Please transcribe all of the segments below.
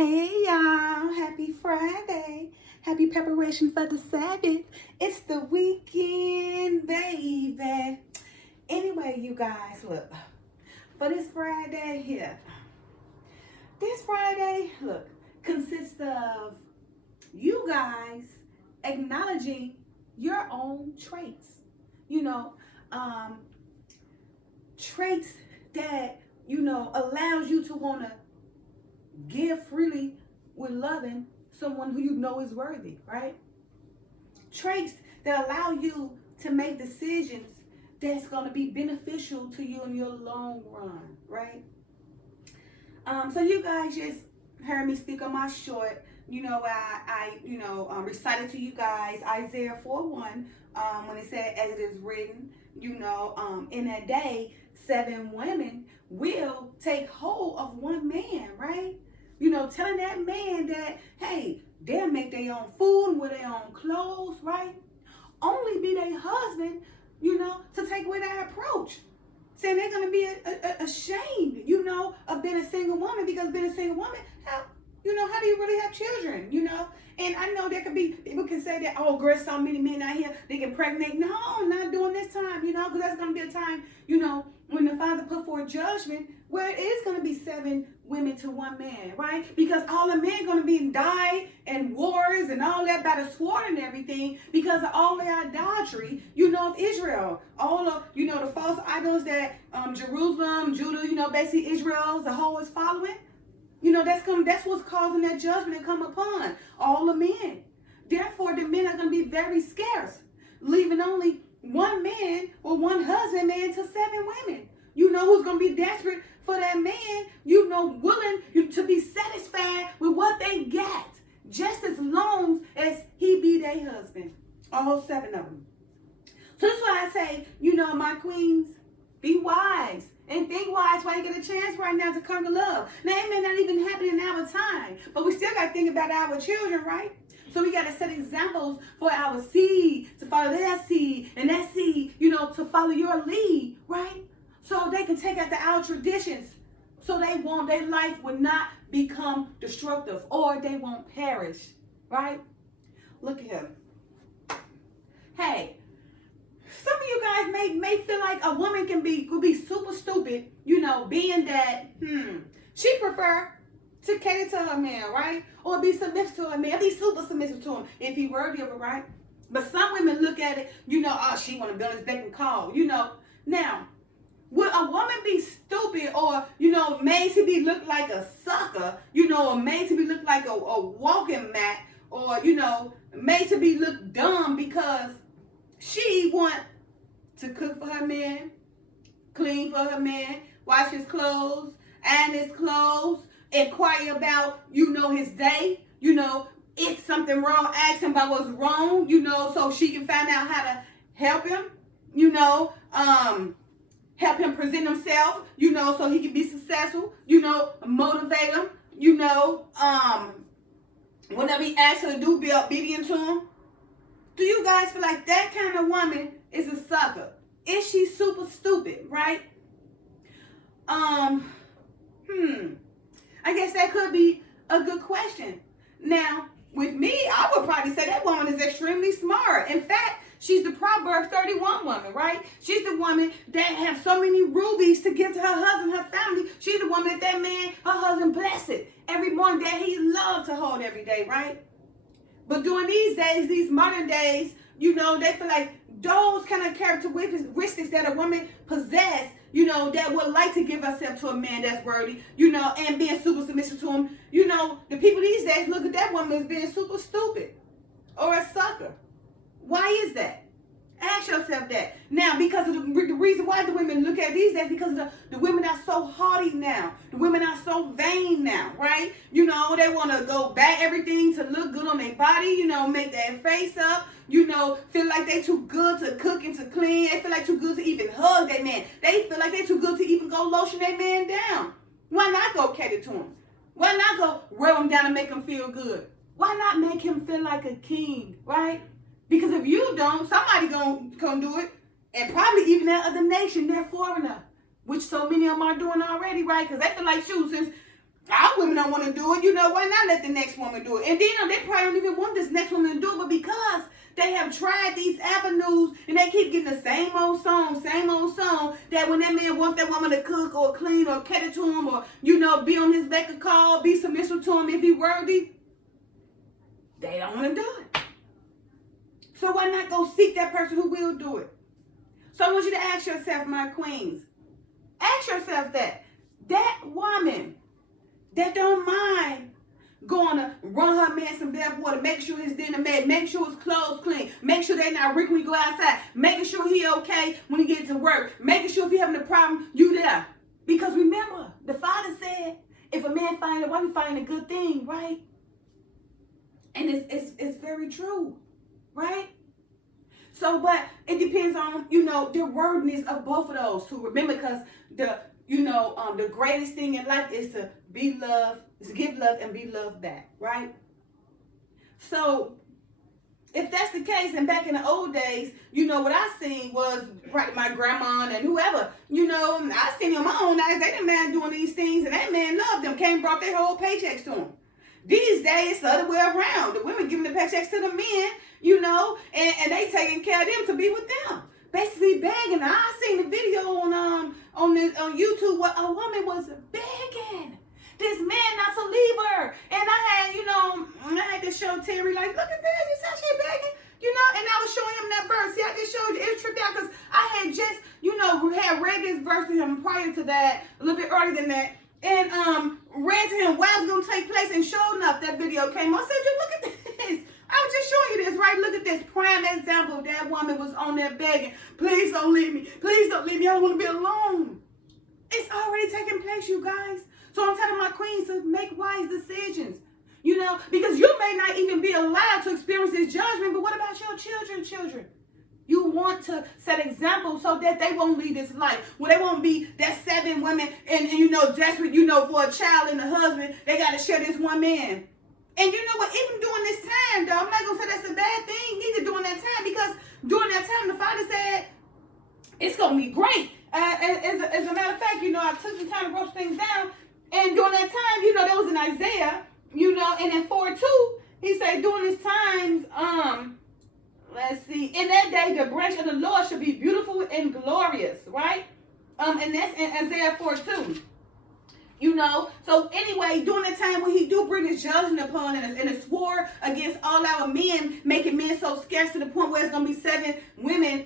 Hey y'all, happy Friday. Happy preparation for the Sabbath. It's the weekend, baby. Anyway, you guys, look, for this Friday here, look, consists of you guys acknowledging your own traits. You know, um, traits that, allows you to want to give freely with loving someone who you know is worthy, right? Traits that allow you to make decisions that's going to be beneficial to you in your long run, right? So you guys just heard me speak on my short. I recited to you guys Isaiah 4:1 when it said, as it is written, in that day, 7 women will take hold of one man, right? Telling that man that, hey, they'll make their own food and wear their own clothes, right? Only be their husband, to take away that approach. Saying they're going to be ashamed, of being a single woman, because being a single woman, how do you really have children, And I know there could be, people can say that, oh, girl, so many men out here, they can pregnate. No, not during this time, because that's going to be a time, when the Father put forth judgment, where it is going to be 7 women to 1 man, right? Because all the men going to be died and wars and all that by the sword and everything, because of all the idolatry, of Israel. All of, the false idols that Jerusalem, Judah, basically Israel as a whole is following. That's what's causing that judgment to come upon all the men. Therefore, the men are going to be very scarce, leaving only 1 man or 1 husband man to 7 women. Who's going to be desperate for that man, willing to be satisfied with what they got, just as long as he be their husband. All 7 of them. So that's why I say, my queens, be wise. And think wise while you get a chance right now to conquer love. Now, it may not even happen in our time, but we still got to think about our children, right? So we got to set examples for our seed to follow their seed, and that seed, to follow your lead, right? So they can take after our traditions, so their life will not become destructive, or they won't perish, right? Look at him. Hey. Some of you guys may feel like a woman could be super stupid, being that, she prefer to cater to her man, right? Or be submissive to her man, be super submissive to him if he worthy of it, right? But some women look at it, oh, she want to build his beck and call, Now, would a woman be stupid or, made to be look like a sucker, or made to be look like a walking mat, or, made to be look dumb because she want to cook for her man, clean for her man, wash his clothes, iron his clothes, inquire about, his day, if something wrong, ask him about what's wrong, so she can find out how to help him, help him present himself, so he can be successful, motivate him, whenever he asks her to do, be obedient to him. Do you guys feel like that kind of woman is a sucker? Is she super stupid, right? I guess that could be a good question. Now, with me, I would probably say that woman is extremely smart. In fact, she's the Proverbs 31 woman, right? She's the woman that has so many rubies to give to her husband, her family. She's the woman that man, her husband, blessed every morning that he loves to hold every day, right? But during these days, these modern days, they feel like those kind of characteristics that a woman possess, that would like to give herself to a man that's worthy, and being super submissive to him, the people these days look at that woman as being super stupid or a sucker. Why is that? Ask yourself that. Now, because of the reason why the women look at these days, because of the women are so haughty now. The women are so vain now, right? They want to go back everything to look good on their body, make their face up, feel like they too good to cook and to clean. They feel like too good to even hug their man. They feel like they too good to even go lotion their man down. Why not go cater to him? Why not go rub him down and make him feel good? Why not make him feel like a king, right? Because if you don't, somebody gonna do it. And probably even that other nation, that foreigner, which so many of them are doing already, right? Because they feel like, shoot, since Our women don't want to do it. Why not let the next woman do it? And then they probably don't even want this next woman to do it, but because they have tried these avenues and they keep getting the same old song, that when that man wants that woman to cook or clean or cater to him or, be on his beck of call, be submissive to him if he worthy, they don't want to do it. So why not go seek that person who will do it? So I want you to ask yourself, my queens, ask yourself that woman that don't mind going to run her man some bath water, make sure his dinner made, make sure his clothes clean, make sure they not reeking when you go outside, making sure he okay when he gets to work, making sure if he having a problem, you there. Because remember, the Father said, if a man find a wife, he find a good thing, right? And it's very true, right? So, but it depends on, the worthiness of both of those two. Remember, because the greatest thing in life is to be loved, is to give love and be loved back, right? So, if that's the case, and back in the old days, what I seen was, right, my grandma and whoever, I seen in my own eyes, they didn't mind doing these things, and that man loved them, came and brought their whole paychecks to them. These days, it's the other way around. The women giving the paychecks to the men, and they taking care of them to be with them. Basically begging. I seen the video on YouTube where a woman was begging this man not to leave her. And I had to show Terry, like, look at that, this how she begging. And I was showing him that verse. See, I just showed you, it tripped out because I had just, had read this verse to him prior to that, a little bit earlier than that. And read to him why it was going to take place, and sure enough, that video came on. I said, look at this. I was just showing you this, right? Look at this prime example. That woman was on there begging, please don't leave me. Please don't leave me. I don't want to be alone. It's already taking place, you guys. So I'm telling my queens to make wise decisions, because you may not even be allowed to experience this judgment, but what about your children? You want to set examples so that they won't lead this life. Well, they won't be that 7 women and desperate, for a child and a husband. They got to share this one man. And you know what? Even during this time, though, I'm not going to say that's a bad thing, neither during that time, because during that time, the Father said, it's going to be great. As a matter of fact, I took some time to wrote things down. And during that time, that was in Isaiah, and in 4:2, he said, during this times, let's see, in that day, the branch of the Lord shall be beautiful and glorious, right? And that's in Isaiah 4:2. So anyway, during the time when he do bring his judgment upon us and it swore against all our men, making men so scarce to the point where it's going to be 7 women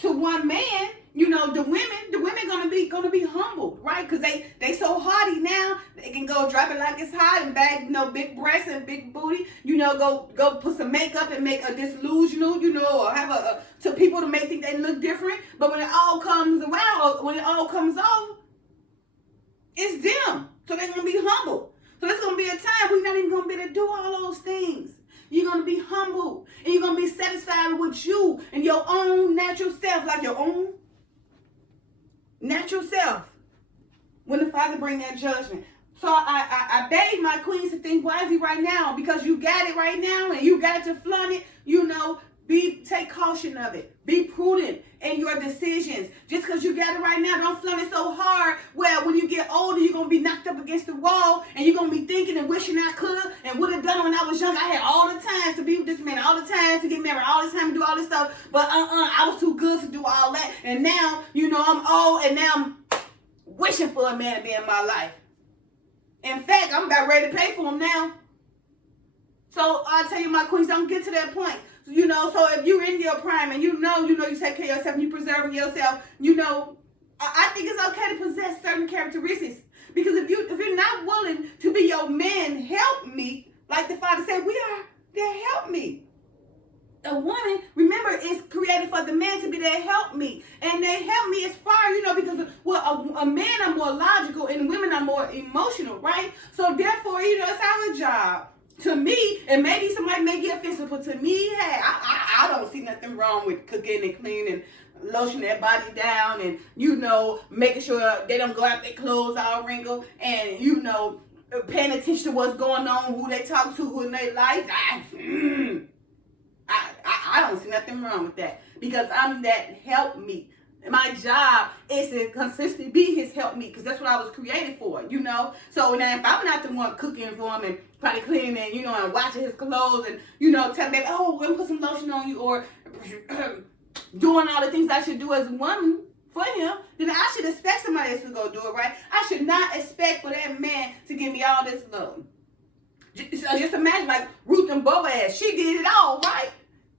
to one man, the women gonna be humbled, right? Because they so hardy now, they can go drop it like it's hot and bag, big breasts and big booty, go put some makeup and make a disillusional, or have to people to make think they look different. But when it all comes around, when it all comes off, it's them. So they're going to be humble. So there's going to be a time where you're not even going to be able to do all those things. You're going to be humble. And you're going to be satisfied with you and your own natural self, like your own natural self, when the Father bring that judgment. So I beg my queens to think wisely right now, because you got it right now and you got to flaunt it, take caution of it. Be prudent in your decisions. Just because you got it right now, don't flaunt it so hard where when you get older, you're going to be knocked up against the wall and you're going to be thinking and wishing I could and would have done when I was young. I had all the time to be with this man, all the time to get married, all the time to do all this stuff. But I was too good to do all that. And now, I'm old and now I'm wishing for a man to be in my life. In fact, I'm about ready to pay for him now. So I'll tell you, my queens, don't get to that point. So if you're in your prime and you take care of yourself and you preserving yourself, I think it's okay to possess certain characteristics. Because if you're not willing to be your man, help me, like the Father said, we are their help me. A woman, remember, is created for the man to be their help me. And they help me as far, because a man are more logical and women are more emotional, right? So therefore, it's our job. To me, and maybe somebody may get offensive, but to me, hey, I don't see nothing wrong with cooking and cleaning and lotion their body down and, making sure they don't go out their clothes all wrinkled and, paying attention to what's going on, who they talk to, who in their life. I don't see nothing wrong with that, because I'm that help me. And my job is to consistently be his helpmeet, because that's what I was created for, you know. So now if I'm not the one cooking for him and probably cleaning and, you know, and washing his clothes and, you know, telling me, oh, we're going to put some lotion on you, or doing all the things I should do as a woman for him, then I should expect somebody else to go do it, right? I should not expect for that man to give me all this love. Just imagine, like Ruth and Boaz, she did it all, right?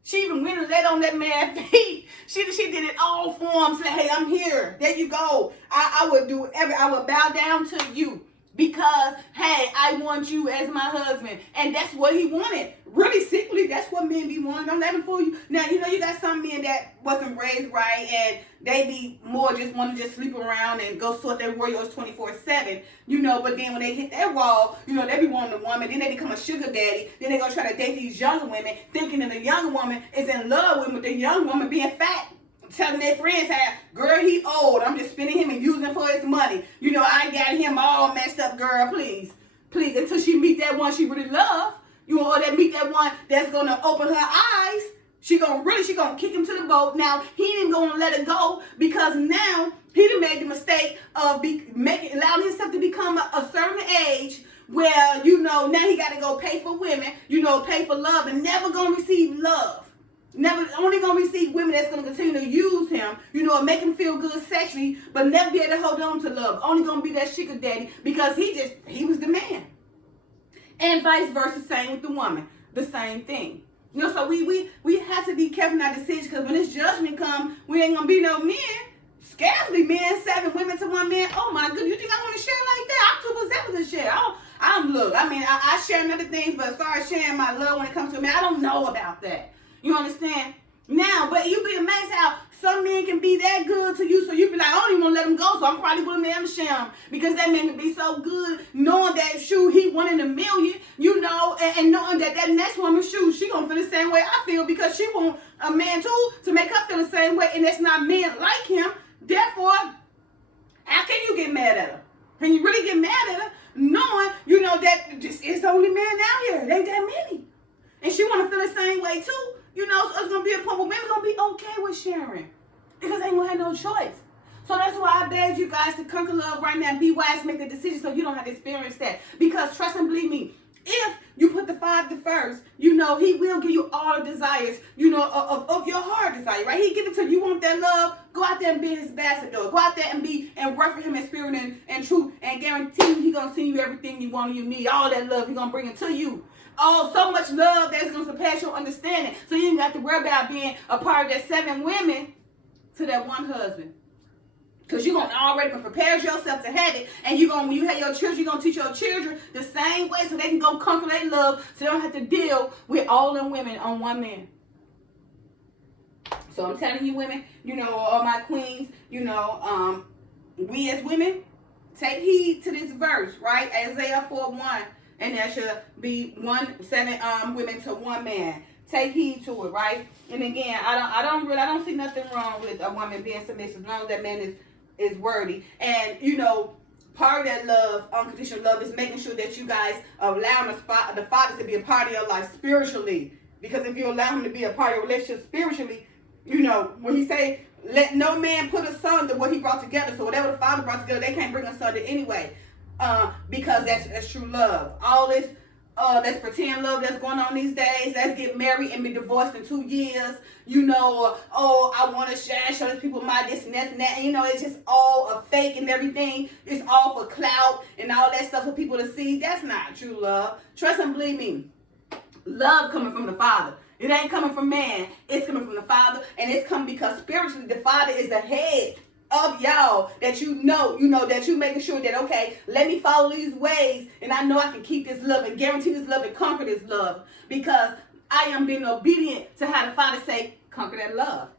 She even went and laid on that man's feet. She did it all for him. Said, hey, I'm here. There you go. I would do I would bow down to you because, hey, I want you as my husband. And that's what he wanted. Really, secretly, that's what men be wanting. Don't let them fool you. Now, you know, you got some men that wasn't raised right, and they be more just want to just sleep around and go sort their warriors 24/7, you know, but then when they hit that wall, you know, they be wanting a woman, then they become a sugar daddy, then they go try to date these younger women, thinking that the younger woman is in love with them, but the young woman being fat, telling their friends, hey, girl, he old, I'm just spending him and using him for his money. You know, I got him all messed up, girl, please, until she meet that one she really love. You know, or that meet that one that's gonna open her eyes. She gonna kick him to the boat. Now he ain't gonna let it go, because now he done made the mistake of allowing himself to become a certain age where, you know, now he got to go pay for women, you know, pay for love, and never gonna receive love. Never, only gonna receive women that's gonna continue to use him, you know, and make him feel good sexually, but never be able to hold on to love. Only gonna be that sugar daddy because he was the man. And vice versa, same with the woman, the same thing. You know, so we have to be careful in our decisions, because when this judgment comes, we ain't gonna be no men. Scarcely men, 7 women to 1 man. Oh my goodness, you think I want to share like that? I'm too possessive to share. I share other things, but as far as sharing my love when it comes to me, I don't know about that. You understand? Now, but you be amazed how some men can be that good to you, so you be like, I don't even want to let him go, so I'm probably going to share him, because that man can be so good, knowing that, shoot, he 1 in a million, you know, and knowing that next woman, shoot, she going to feel the same way I feel, because she want a man, too, to make her feel the same way, and that's not men like him. Therefore, how can you get mad at her? Can you really get mad at her, knowing, you know, that this is the only man out here? There ain't that many. And she want to feel the same way, too. You know, so it's going to be a point where women going to be okay with sharing, because they ain't going to have no choice. So that's why I beg you guys to conquer love right now. Be wise, make a decision so you don't have to experience that. Because trust and believe me, if you put the Father first, you know, he will give you all the desires, you know, of your heart desire, right? He give it to you. You want that love? Go out there and be his ambassador. Go out there and work for him in spirit and truth, and guarantee you he's going to send you everything you want and you need. All that love, he's going to bring it to you. Oh, so much love that's going to surpass your understanding. So you ain't got to worry about being a part of that 7 women to that 1 husband. Because you're going to already prepare yourself to have it. And when you have your children, you're going to teach your children the same way, so they can go conquer their love, so they don't have to deal with all them women on 1 man. So I'm telling you, women, you know, all my queens, you know, we as women, take heed to this verse, right? Isaiah 4:1. And there should be 7 women to 1 man. Take heed to it, right? And again, I don't see nothing wrong with a woman being submissive, as long as that man is worthy. And you know, part of that love, unconditional love, is making sure that you guys allow the Father to be a part of your life spiritually. Because if you allow him to be a part of your relationship spiritually, you know, when he say, let no man put asunder what he brought together. So whatever the Father brought together, they can't bring asunder anyway. Because that's true love. All this let's pretend love that's going on these days. Let's get married and be divorced in 2 years. You know, I want to show these people my this and that and that. And, you know, it's just all a fake and everything. It's all for clout and all that stuff for people to see. That's not true love. Trust and believe me. Love coming from the Father. It ain't coming from man. It's coming from the Father. And it's coming because spiritually the Father is the head of y'all, that you know, that you making sure that, okay, let me follow these ways, and I know I can keep this love and guarantee this love and conquer this love, because I am being obedient to how the Father say, conquer that love.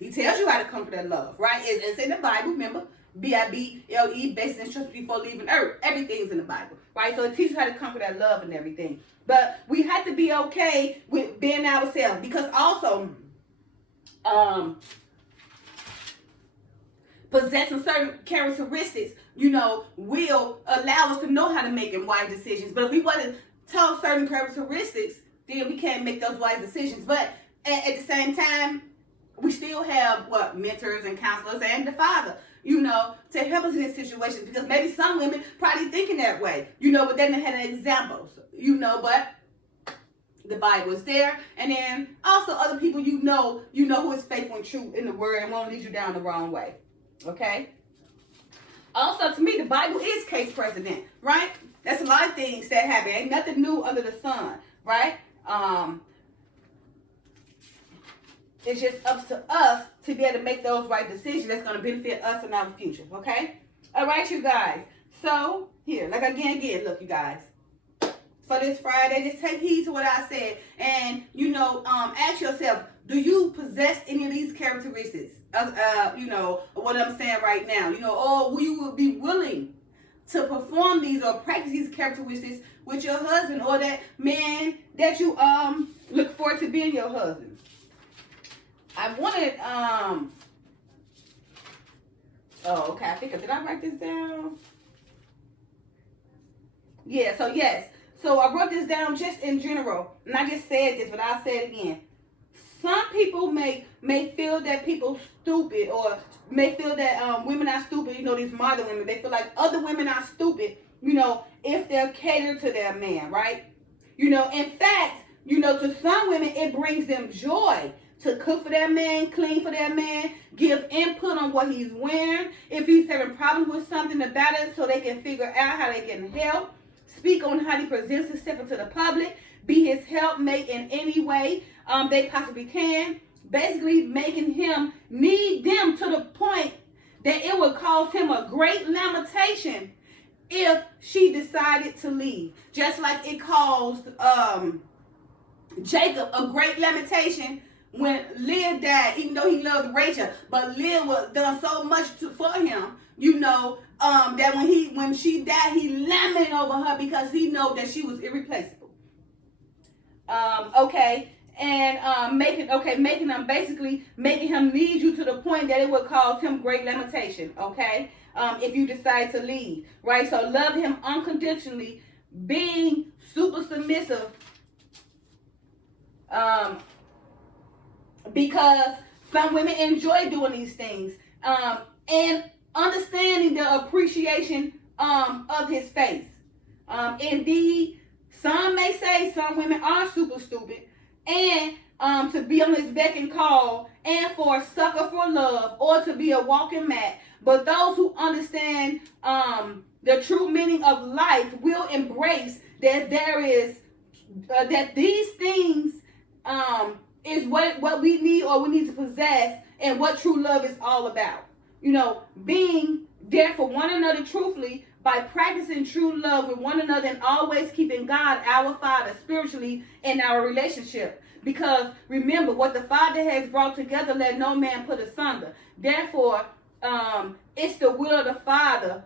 He tells you how to conquer that love, right? It's in the Bible, remember? B-I-B-L-E, basic instructions before leaving earth. Everything's in the Bible, right? So it teaches you how to conquer that love and everything. But we have to be okay with being ourselves, because also, possessing certain characteristics, will allow us to know how to make wise decisions. But if we wasn't taught certain characteristics, then we can't make those wise decisions. But at the same time, we still have what, mentors and counselors and the Father, you know, to help us in this situation, because maybe some women probably thinking that way, you know, but they didn't have examples, you know, but the Bible is there, and then also other people you know who is faithful and true in the word and won't lead you down the wrong way. Okay. Also, to me, the Bible is case precedent, right? That's a lot of things that happen. Ain't nothing new under the sun, right? It's just up to us to be able to make those right decisions that's going to benefit us in our future, okay? All right, you guys. So, here, like again, look, you guys. For this Friday, just take heed to what I said. And, you know, ask yourself, do you possess any of these characteristics? You know, what I'm saying right now. You know, or will you be willing to perform these or practice these characteristics with your husband or that man that you look forward to being your husband? I wanted, oh, okay, I think, did I write this down? Yeah, so yes. So I wrote this down just in general, and I just said this, but I'll say it again. Some people may feel that people stupid, or may feel that women are stupid, you know, these modern women. They feel like other women are stupid, you know, if they're catered to their man, right? You know, in fact, you know, to some women, it brings them joy to cook for their man, clean for their man, give input on what he's wearing, if he's having problems with something about it, so they can figure out how they can help, speak on how he presents himself to the public, be his helpmate in any way they possibly can, basically making him need them to the point that it would cause him a great lamentation if she decided to leave. Just like it caused Jacob a great lamentation when Leah died, even though he loved Rachel, but Leah was done so much for him, you know, that when she died, he lamented over her because he know that she was irreplaceable. Okay, and making him need you to the point that it would cause him great lamentation. Okay, if you decide to leave, right? So love him unconditionally, being super submissive. Because some women enjoy doing these things, and understanding the appreciation of his face. Indeed, some may say some women are super stupid, and to be on his beck and call, and for a sucker for love, or to be a walking mat. But those who understand the true meaning of life will embrace that there is that these things is what we need, or we need to possess, and what true love is all about. You know, being there for one another truthfully by practicing true love with one another, and always keeping God, our Father, spiritually in our relationship. Because remember, what the Father has brought together, let no man put asunder. Therefore, it's the will of the Father.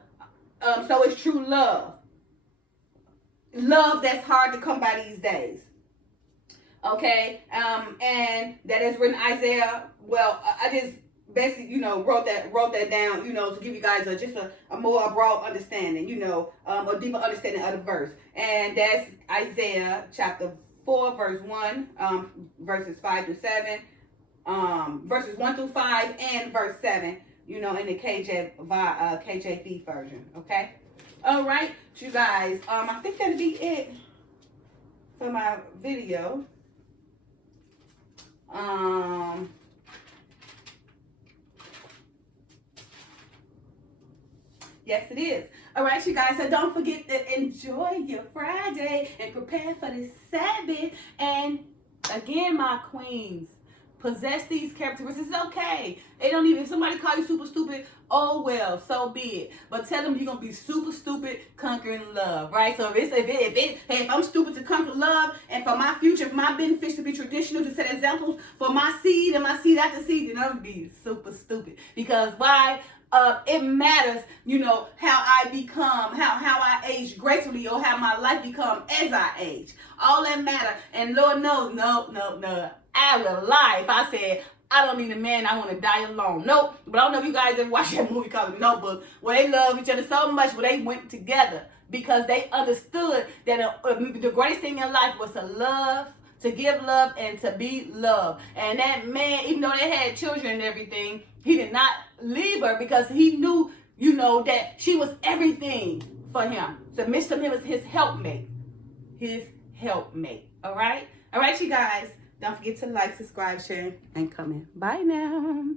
So it's true love. Love that's hard to come by these days. Okay, and that is written Isaiah. Well, I just basically, you know, wrote that down, you know, to give you guys just a more broad understanding, you know, a deeper understanding of the verse. And that's Isaiah chapter 4, verse 1, verses 5 through 7, verses 1 through 5, and verse 7, you know, in the KJV version. Okay, all right, you guys. I think that'll be it for my video. Yes, it is. All right, you guys. So don't forget to enjoy your Friday and prepare for the Sabbath. And again, my queens, possess these characteristics. It's okay. They don't even, if somebody call you super stupid, oh well, so be it. But tell them you're gonna be super stupid, conquering love, right? So if I'm stupid to conquer love, and for my future, for my benefits to be traditional, to set examples for my seed and my seed after seed, then I'm gonna be super stupid. Because why? It matters, you know, how I become, how I age gracefully, or how my life become as I age. All that matter. And Lord knows, no. I would lie if I said I don't need a man, I want to die alone. Nope. But I don't know if you guys ever watched that movie called The Notebook, where they love each other so much, where they went together because they understood that the greatest thing in life was to love to give love and to be loved. And that man, even though they had children and everything, he did not leave her because he knew, you know, that she was everything for him. So Mr. Miller was his helpmate. His helpmate. All right? All right, you guys. Don't forget to like, subscribe, share, and comment. Bye now.